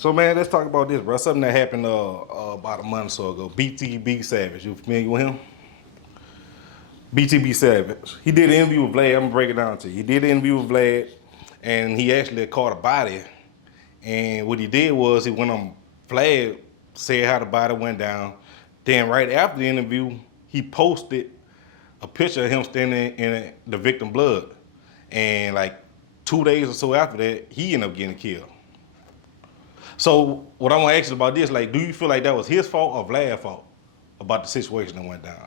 So man, let's talk about this, bro. Something that happened about a month or so ago. BTB Savage, you familiar with him? BTB Savage. He did an interview with Vlad. I'm gonna break it down to you. He did an interview with Vlad, and he actually caught a body. And what he did was he went on Vlad, said how the body went down. Then right after the interview, he posted a picture of him standing in the victim blood. And like 2 days or so after that, he ended up getting killed. So what I want to ask you about this, like, do you feel like that was his fault or Vlad's fault about the situation that went down?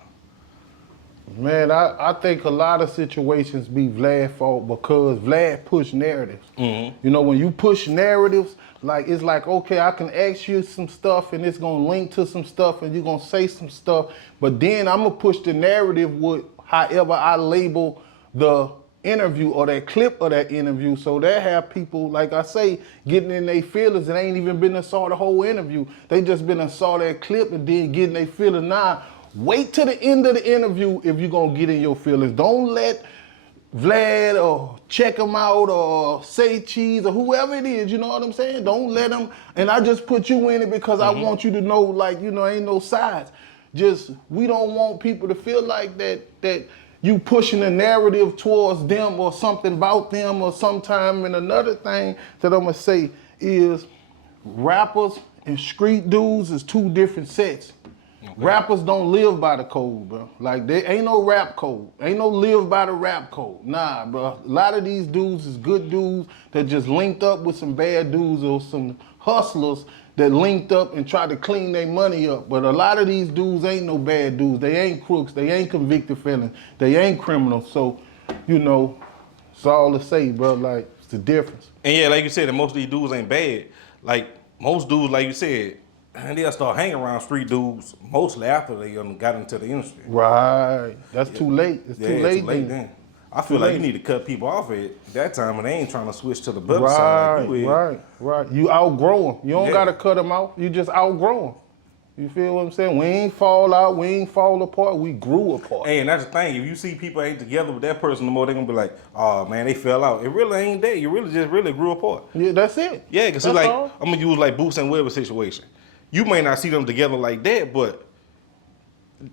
Man, I think a lot of situations be Vlad's fault because Vlad push narratives. You know, when you push narratives, like it's like, okay, I can ask you some stuff and it's gonna link to some stuff and you're gonna say some stuff, but then I'm gonna push the narrative with however I label the interview or that clip of that interview. So they have people, like I say, getting in their feelings and ain't even been to saw the whole interview. They just been and saw that clip and then getting their feelings. Now, wait till the end of the interview if you're gonna get in your feelings. Don't let Vlad or check him out or say cheese or whoever it is, you know what I'm saying? Don't let him, and I just put you in it because I want you to know, like, you know, ain't no sides. Just, we don't want people to feel like that you pushing a narrative towards them or something about them or sometime. And another thing that I'm gonna say is rappers and street dudes is two different sets. Okay. Rappers don't live by the code, bro. Like, there ain't no rap code. Ain't no live by the rap code. Nah, bro. A lot of these dudes is good dudes that just linked up with some bad dudes or some hustlers that linked up and tried to clean their money up. But a lot of these dudes ain't no bad dudes. They ain't crooks. They ain't convicted felons. They ain't criminals. So, you know, it's all to say, bro. Like, it's the difference. And yeah, like you said, most of these dudes ain't bad. Like, most dudes, like you said, and they'll start hanging around street dudes mostly after they got into the industry. Right. That's too late. It's too late then. I feel like you need to cut people off at that time when they ain't trying to switch to the better side. Right. You outgrow them. You don't got to cut them off. You just outgrow them. You feel what I'm saying? We ain't fall out. We ain't fall apart. We grew apart. Hey, and that's the thing. If you see people ain't together with that person no more, they're going to be like, oh, man, they fell out. It really ain't that. You really just grew apart. Yeah, that's it. Yeah, because like, I'm going to use like Boosie and Webbie situation. You may not see them together like that, but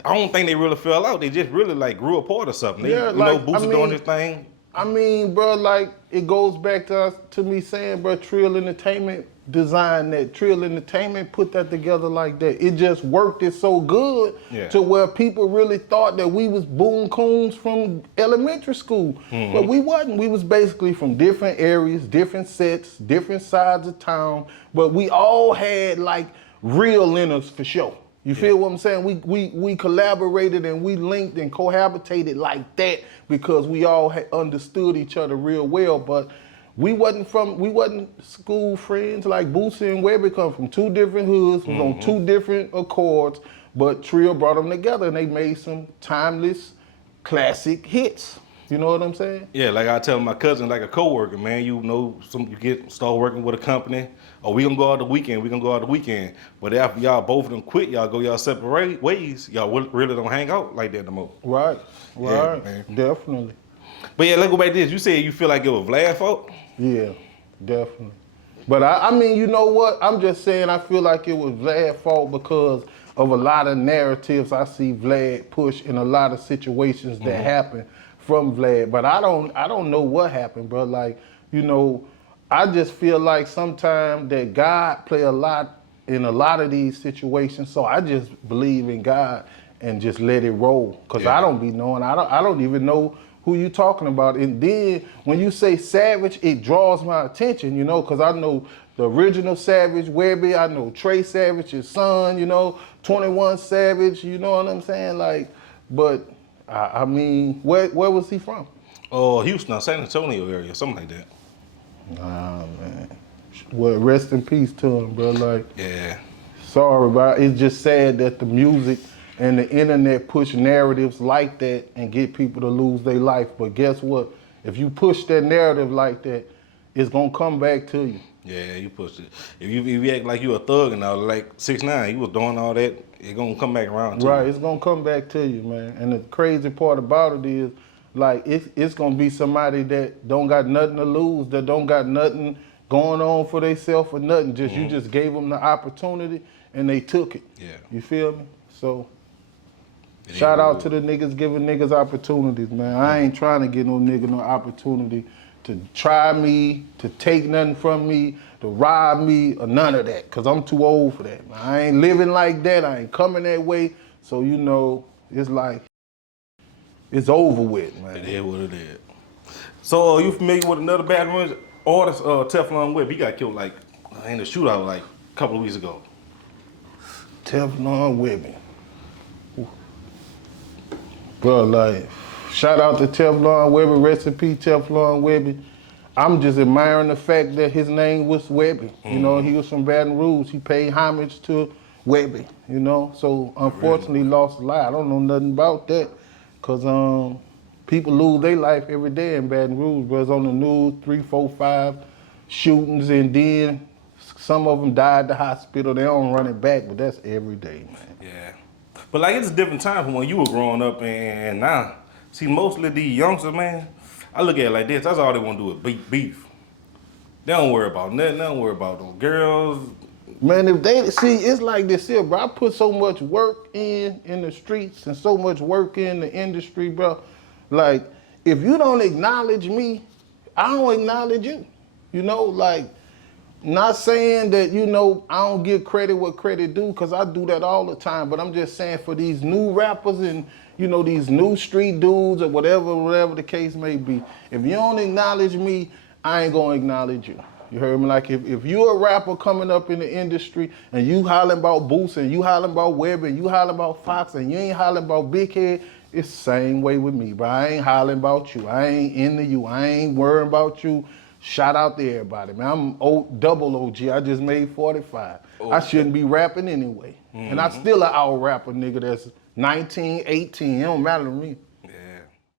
I don't think they really fell out. They just really like grew apart or something. They, yeah, you know, Boosie doing his thing. I mean, bro, like, it goes back to me saying, bro, Trill Entertainment designed that. Trill Entertainment put that together like that. It just worked it so good to where people really thought that we was Boone Coons from elementary school. But we wasn't. We was basically from different areas, different sets, different sides of town. But we all had, like, real in us for sure. You feel what I'm saying? We collaborated and we linked and cohabitated like that because we all had understood each other real well. But we wasn't school friends. Like Boosie and Webbie come from two different hoods, was on two different accords, but Trill brought them together and they made some timeless, classic hits. You know what I'm saying? Yeah, like I tell my cousin, like a coworker, man, you know, start working with a company, or we gonna go out the weekend, But after y'all both of them quit, y'all go y'all separate ways, y'all really don't hang out like that no more. Right, yeah, man. Definitely. But yeah, let's go back to this. You said you feel like it was Vlad's fault? Yeah, definitely. But I mean, you know what? I'm just saying I feel like it was Vlad's fault because of a lot of narratives I see Vlad push in a lot of situations that happen from Vlad, but I don't know what happened, bro. Like, you know, I just feel like sometimes that God play a lot in a lot of these situations, so I just believe in God and just let it roll, because I don't be knowing. I don't even know who you talking about. And then when you say Savage, it draws my attention, you know, because I know the original Savage, Webbie, I know Trey Savage, his son, you know, 21 Savage, you know what I'm saying? Like, but I mean, where was he from? Oh, Houston, San Antonio area, something like that. Nah, man. Well, rest in peace to him, bro. Like, yeah. Sorry, but it's just sad that the music and the internet push narratives like that and get people to lose their life. But guess what? If you push that narrative like that, it's gonna come back to you. Yeah, you pushed it. If you act like you a thug and all, like 6ix9ine, he was doing all that, it's gonna come back around to you. Right, it's gonna come back to you, man. And the crazy part about it is, like, it's gonna be somebody that don't got nothing to lose, that don't got nothing going on for themselves or nothing. Just you just gave them the opportunity and they took it. Yeah. You feel me? So shout out to the niggas giving niggas opportunities, man. I ain't trying to get no nigga no opportunity to try me, to take nothing from me, to rob me, or none of that, because I'm too old for that, man. I ain't living like that. I ain't coming that way. So, you know, it's like, it's over with, man. It is what it is. So, you familiar with another Baton Rouge artist, Teflon Webbie? He got killed like in a shootout like a couple of weeks ago. Teflon Webbie. Bro, like, shout out to Teflon Webbie, recipe Teflon Webbie. I'm just admiring the fact that his name was Webbie. You know, he was from Baton Rouge. He paid homage to Webbie, you know. So unfortunately lost a life. I don't know nothing about that. Cause people lose their life every day in Baton Rouge, bro. It's on the news, 3, 4, 5 shootings, and then some of them died at the hospital. They don't run it back, but that's every day, man. Yeah. But like it's a different time from when you were growing up and now. See, mostly these youngsters, man, I look at it like this. That's all they want to do is beef. They don't worry about nothing. They don't worry about those girls. Man, if they, see, it's like this here, bro. I put so much work in the streets and so much work in the industry, bro. Like, if you don't acknowledge me, I don't acknowledge you. You know, like, not saying that, you know, I don't give credit what credit due, because I do that all the time, but I'm just saying for these new rappers and, you know, these new street dudes or whatever the case may be, if you don't acknowledge me, I ain't gonna acknowledge you. You heard me? Like, if you're a rapper coming up in the industry and you hollering about Boost and you hollering about Webb and you hollering about Fox and you ain't hollering about Big Head, it's the same way with me, bro. I ain't hollering about you. I ain't into you. I ain't worrying about you. Shout out to everybody, man. I'm double OG. I just made 45. Okay. I shouldn't be rapping anyway. And I still an out rapper nigga that's 19, 18. It don't matter to me.